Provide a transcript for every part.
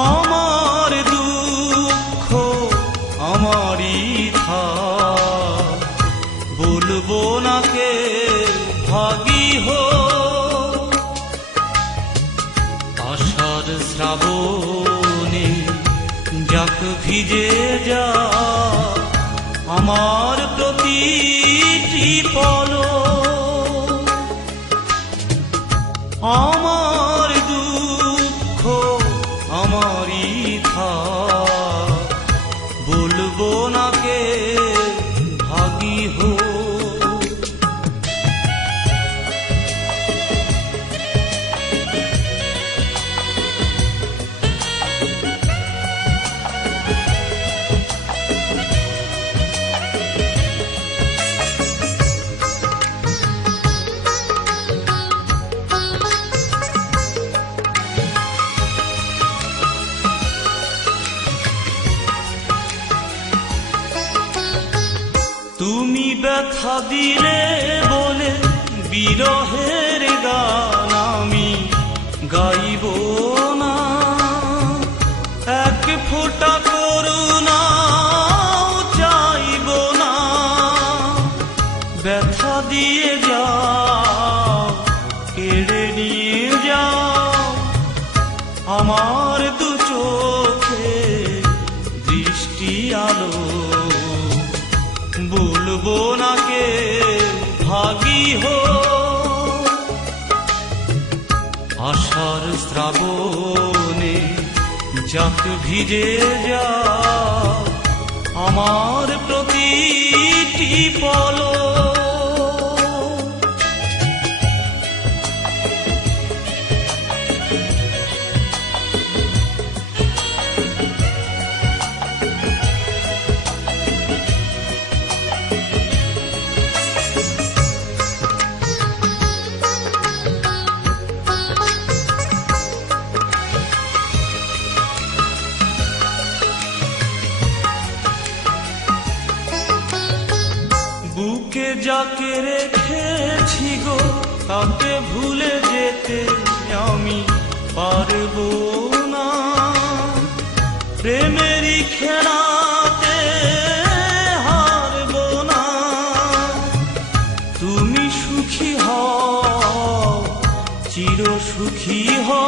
আমার দুঃখ আমারই থাক, বলবো না কে ভাগী হো। আষাঢ় শ্রাবণে যাক ভিজে যা আমার প্রতিটি পলক। আমার দুঃখ আমারই থাক, বলবো না কে ভাগী হো। তুমি ব্যথা দিলে বলে বিরহের গান আমি গাইব না, এক ফোঁটা করুণাও চাইব না। ব্যথা দিয়ে যাও, কেড়ে নিয়ে যাও আমার দু চোখে দৃষ্টি আলো, বলবো না কে ভাগী হো। আষাঢ় শ্রাবণে যাক ভিজে যা আমার প্রতিটি পলক। বুকে যাকে রেখেছি গো তাকে ভুলে যেতে আমি পারবো না। প্রেমেরই খেলাতে হারবো না। তুমি সুখী হও, চির সুখী হও,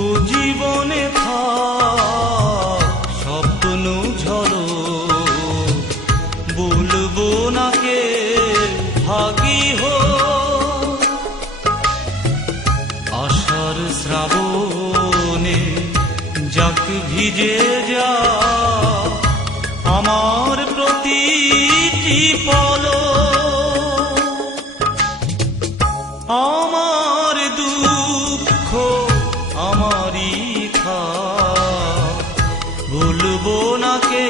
ও জীবনে থাক স্বপ্ন ঝলো, বলবো না কে ভাগী হো। আষাঢ় শ্রাবণে যাক ভিজে যা আমার প্রতিটি পলক। আমার দুঃখ আমারই থাক, বলবো না কে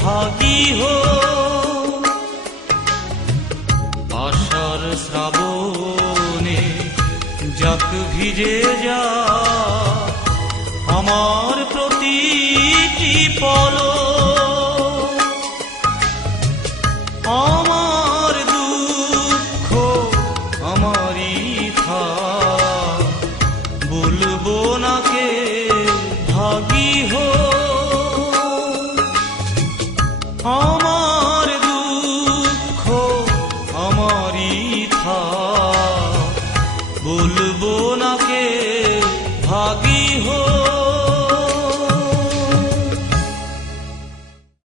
ভাগী হো। আষাঢ় শ্রাবণে যাক ভিজে যা আমার প্রতিটি পলক।